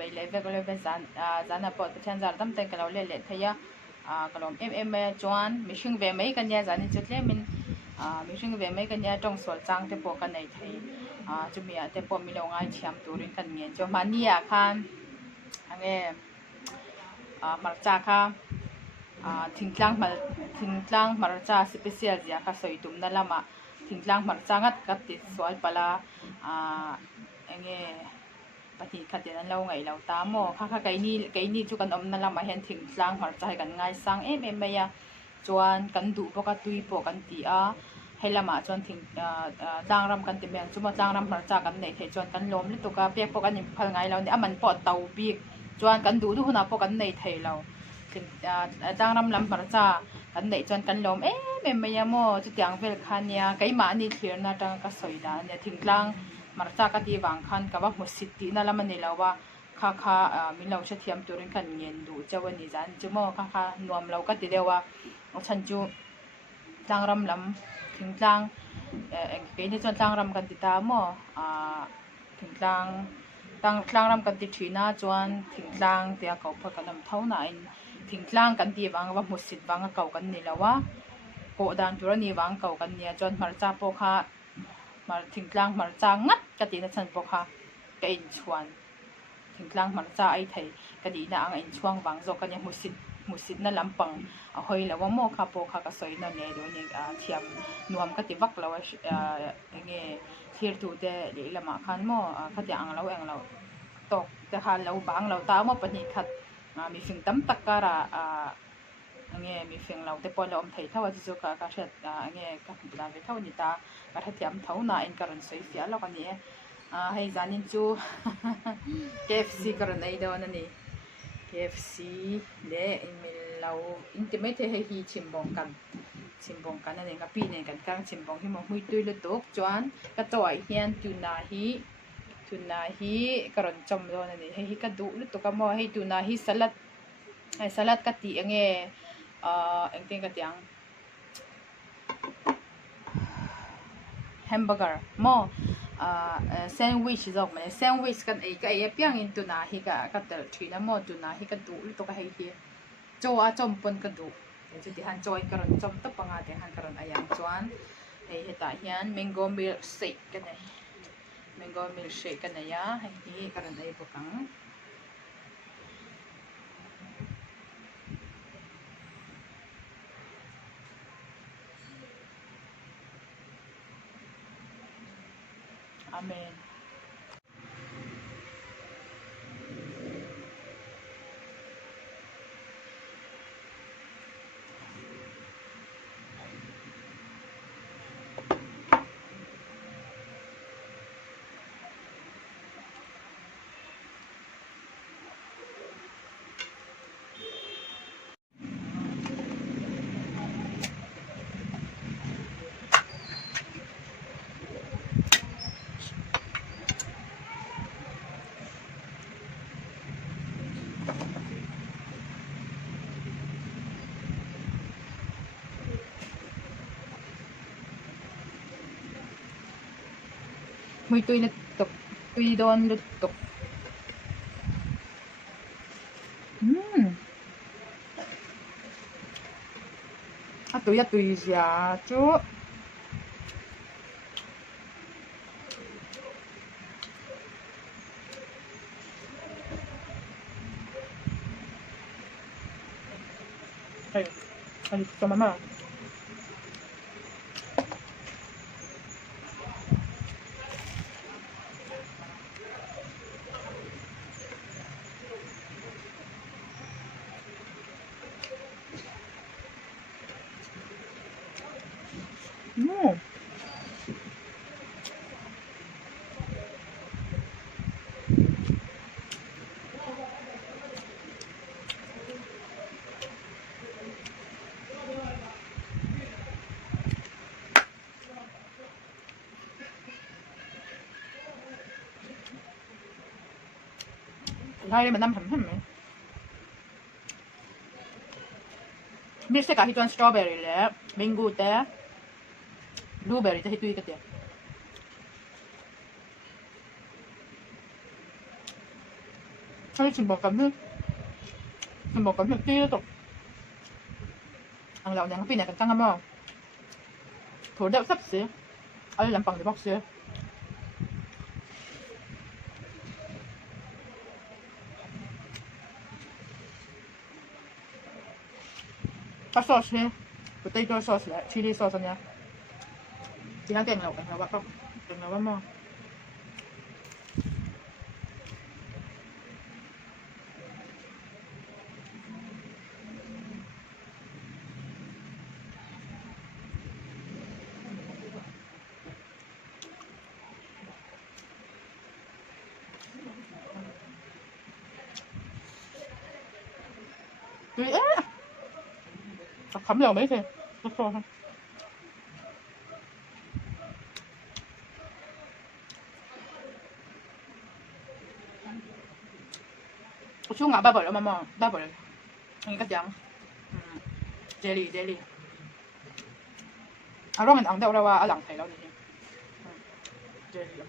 ไปเลยเวก็เลยเป็นจานปอดเช่นจานตั้มเต็งกันเราเล่นเทียกลมจวนมิชิงเวไม่กันยาจานิจุดเล่มินมิชิงเวไม่กันยาจงสวดจังเตปกันในไทยจุมีเตปมีลงไอเชียมตัวรินกันเมียนจมันนี่คันอันนี้มาจากค่ะทิ้งกลางมาจากสเปเชียลจ้ะค่ะสวยตุ้มนั่นละมาทิ้งกลางมาจากกัดติดสวยปลาอันนี้ปฏิขัดยันเราไงเราตามโมค่ะไก่นี่จุกันนั่นละมาเห็นทิ้งกลางมาจากกันง่ายสังไม่ยาจวนกันดูปกตุยปกันตีให้ละมาจวนทิ้งจางรำกันเต็มอย่างจุดมาจางรำมาจากกันในเทจวนกันล้มนี่ตัวก็เปียกปกันยังพังไงเราเนี่ยมันปอดเตาบีกจวนกันดูทุกคนปกันในเทเราถึงจางรำมาจากกันในจวนกันล้มไม่ยาโมจุดอย่างเวลคันเนี่ยไก่หมานี่เทียนน่าจะก็สวยด้านเนี่ยทิ้งกลางมาจากกันที่วางคันกับว่ามุสิตีนั่นละมันนี่เราว่าค่ะมีเราเชื่อเทียมตัวเรื่องกันเงินดูเจ้าวันนี้จันจุโมค่ะนวมเราก็ติดเดียวว่าฉันจูจางรำลำถึงจางเกี่ยนี่จนจางรำกันติดตามโมถึงจางรำกันติดทีน่าจวนถึงจางเตียเขาพกันนำเท่าไหนถึงจางกันตีวังว่ามุสิตวังเก่ากันนี่แล้วว่าโกดันตัวนี้วังเก่ากันเนี่ยจนมาจากพวกค่ะมาถึงจางมาจากงัดกันติดนั่นฉันพวกค่ะก็อินชวนถึงจางมาจากไอ้ไทยกันดีนะอังอินช่วงวังจกันยังมุสิตนั่นลำปังเฮ้ยแล้วว่าโมคาโปคากระสอยนั่นเนี่ยเดี๋ยวนี้เทียมนวมก็ติวักเราอย่างเงี้ยเทียร์ตัวเดเดี๋ยวละมาคันโมคัดอย่างเราตกแต่คันเราบางเราตามโมปนิคัดมีฟิงตั้มตักการะอย่างเงี้ยมีฟิงเราแต่พอเราอมไทยเท่าว่าจะจุกกระเช็ดอย่างเงี้ยกับเราเท่านี้ตากระเทียมเท่าหน้าอินการันสวยเสียแล้วกันเนี่ยให้จานินจู KFC การันไอเดียวนั่นนี่ KFC เด้มีเราอินเตอร์เมทให้ฮีชิมบองกันนั่นเองกับปีเนี่ยกันกลางชิมบองที่มองมุ้ยตุยลุตุกจวนกระต่ายเฮียนตุนาฮีกระรอนจมโดนนั่นเองให้ฮีกระดูลุตุกก็มอให้ตุนาฮีสลัดกะทิอย่างเงี้ยเอ็งเต็งกะทิอย่างแฮมเบอร์เกอร์มอแซนด์วิชจอกมันแซนด์วิชกันไอ้ก็ไอ้เปียงอินตุนาฮิกะก็เตอร์ทีนะมอตุนาฮิกะดูลุตุกให้ฮีโจจอมปนกระดูเดี๋ยวจะที่หันจอยกระรอนจอมตบปังอาเดี๋ยวหันกระรอนอายังจวนไอ้เหตุการณ์ยันแมงโก้มิลเชคกันเลยแมงโก้มิลเชคกันเลยอะให้ฮีกระรอนไอ้พวกนั้นอาเมนมุยตุยลุตุกตุยโดนลุตุกตุยตุยจ้าจูเฮ้ยอันนี้ตัวมาไทยมันน้ำทำไหมบิสเกตที่ตัวสตรอเบอรี่แล้วเมงกูแต่บลูเบอรี่จะให้ตุยกันเดียว Thôi xin một cầm nữa. Xin một cầm được tí tục. Ang law niya, pinakagtanga mo. Thủ đậu sắp xíu. Ở làm bằng để bóc xíu. Có sauce nha. Potato sauce lại, chili sauce nha. Chỉ ăn kèm lẩu bạc không? Kèm lẩu bạc mò. Tùy á. Khắm lẩu mấy thì. Rất to thôi. Chú ngã ba bờ đó mà ba bờ. Anh cắt trắng. Jelly. À rồi mình ăn đâu ra lằng thầy đâu nhỉ? Jelly.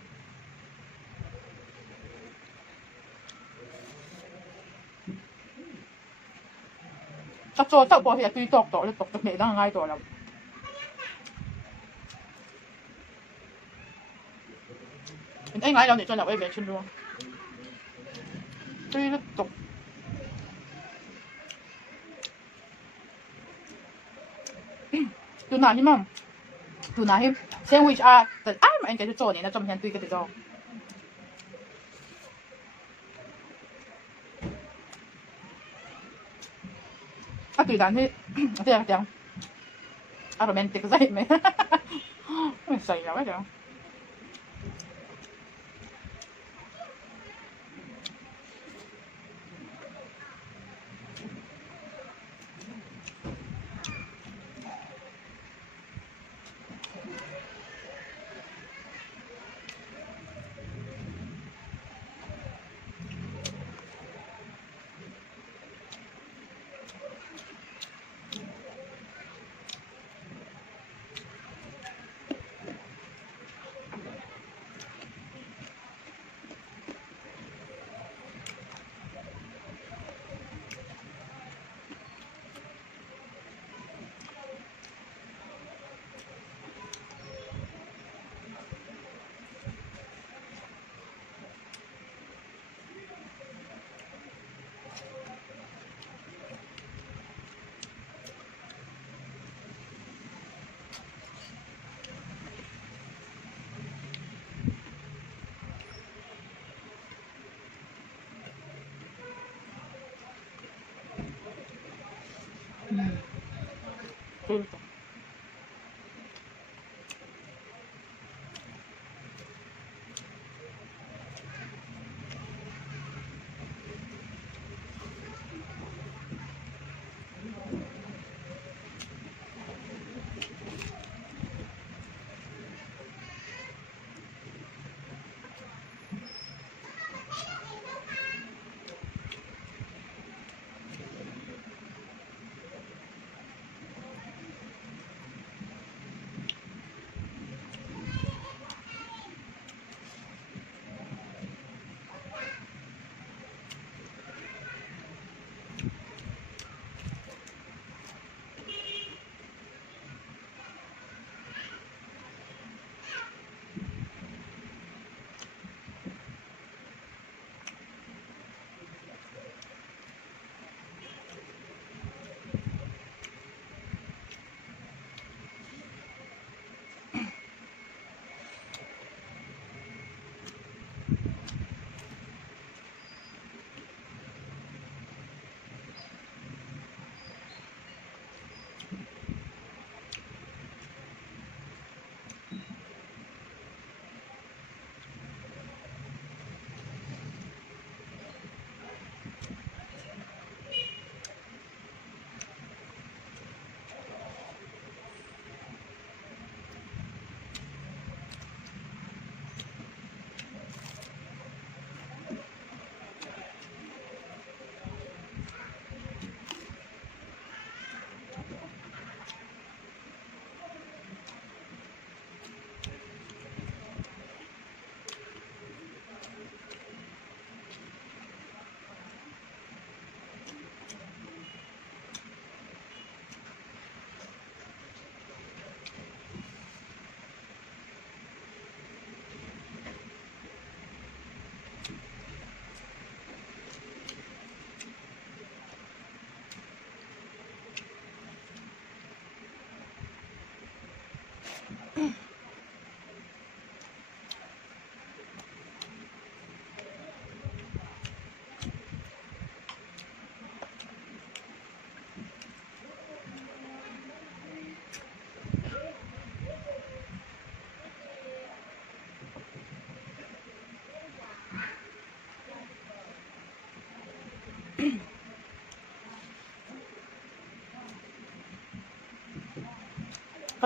Chắc cho tao bỏ thì tuy tọt mẹ đang ngay tọt lắm. Anh ngay đâu để cho lẩu em chân luôn. Tuy rất tục. Tuna hiểm không? Tuna hiểm. Sandwich à,แต่ai mà anh cái chỗ này nó trong hiện tuy cái chỗ. À tùy đàn thì thế là tiếng. À romantic dậy mày. Mình say lắm vậy. Filter.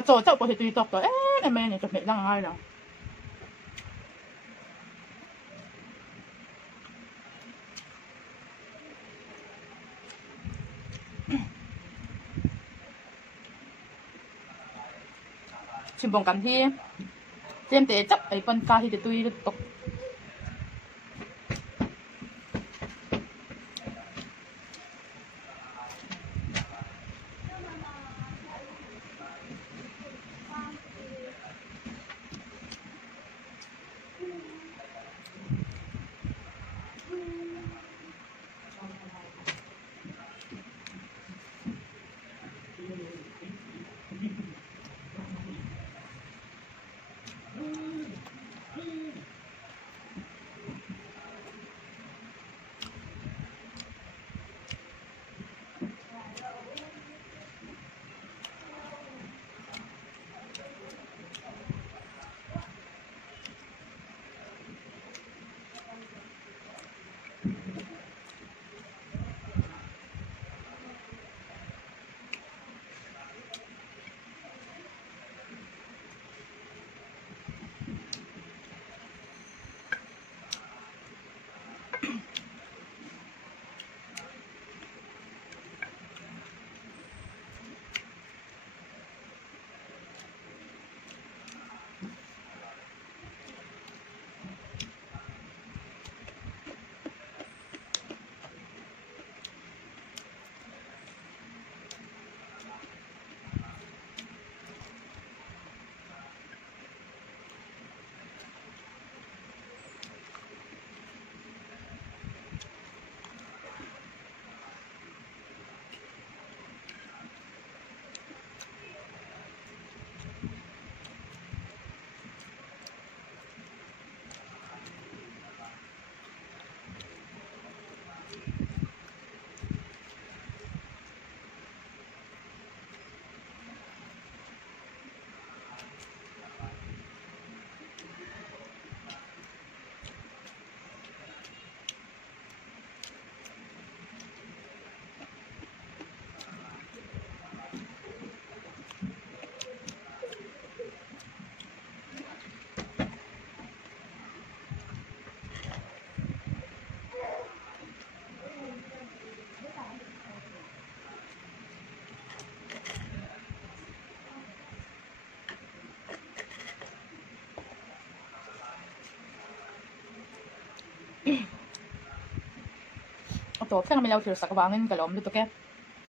做走過去對度個，你咩你就別讓愛了。ชิมบงกันที่เจมเตะจับไอ้ปันกาที่จะตุยตกตัวเพื่อนไม่เราถือสักวางเงินกับล้มดูตัวแก